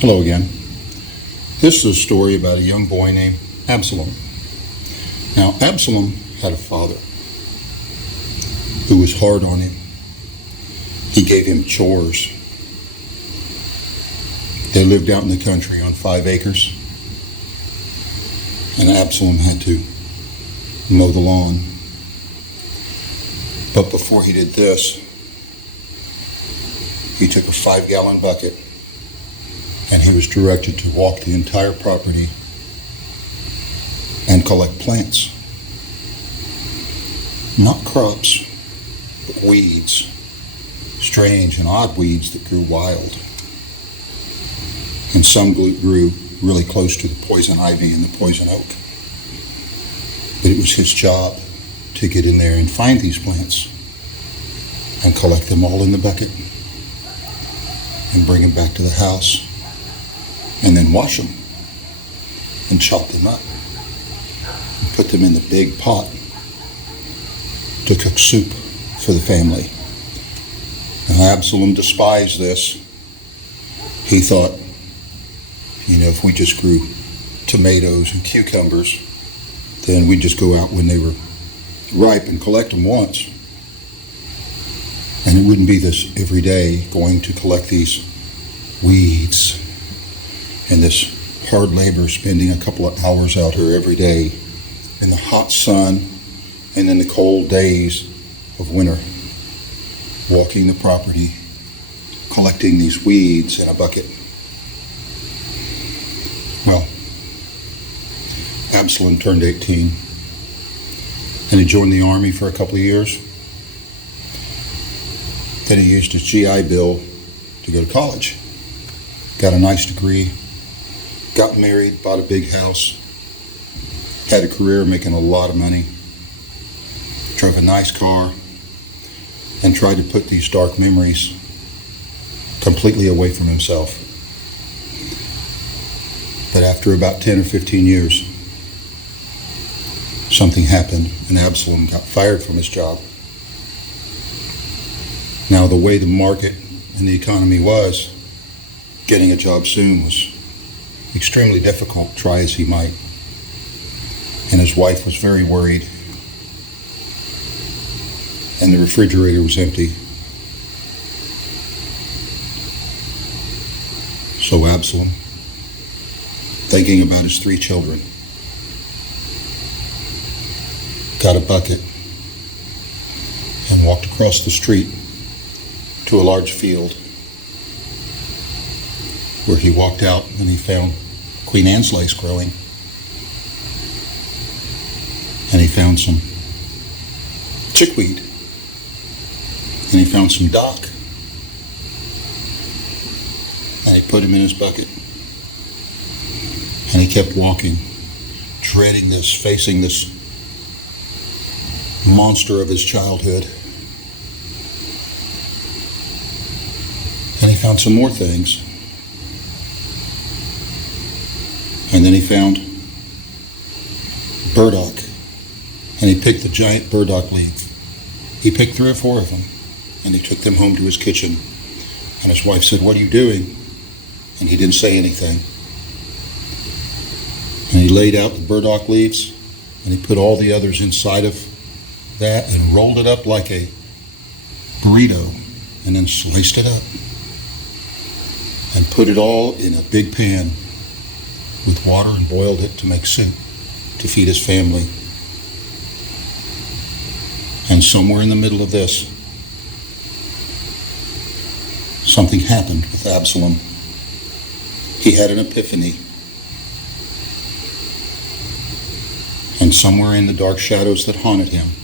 Hello again. This is a story about a young boy named Absalom. Now, Absalom had a father who was hard on him. He gave him chores. They lived out in the country on 5 acres, and Absalom had to mow the lawn. But before he did this, he took a 5-gallon bucket and he was directed to walk the entire property and collect plants. Not crops, but weeds. Strange and odd weeds that grew wild. And some grew really close to the poison ivy and the poison oak. But it was his job to get in there and find these plants and collect them all in the bucket and bring them back to the house. And then wash them and chop them up and put them in the big pot to cook soup for the family. Now, Absalom despised this. He thought, if we just grew tomatoes and cucumbers, then we'd just go out when they were ripe and collect them once. And it wouldn't be this every day going to collect these weeds and this hard labor, spending a couple of hours out here every day in the hot sun and in the cold days of winter, walking the property, collecting these weeds in a bucket. Well, Absalom turned 18 and he joined the army for a couple of years. Then he used his GI Bill to go to college, got a nice degree, got married, bought a big house, had a career making a lot of money, drove a nice car, and tried to put these dark memories completely away from himself. But after about 10 or 15 years, something happened and Absalom got fired from his job. Now, the way the market and the economy was, getting a job soon was extremely difficult, try as he might. And his wife was very worried. And the refrigerator was empty. So Absalom, thinking about his 3 children, got a bucket and walked across the street to a large field, where he walked out and he found Queen Anne's lace growing. And he found some chickweed. And he found some dock. And he put him in his bucket. And he kept walking, dreading this, facing this monster of his childhood. And he found some more things. And then he found burdock, and he picked the giant burdock leaf. He picked 3 or 4 of them, and he took them home to his kitchen. And his wife said, "What are you doing?" And he didn't say anything. And he laid out the burdock leaves, and he put all the others inside of that and rolled it up like a burrito, and then sliced it up and put it all in a big pan with water and boiled it to make soup to feed his family. And somewhere in the middle of this, something happened with Absalom. He had an epiphany. And somewhere in the dark shadows that haunted him,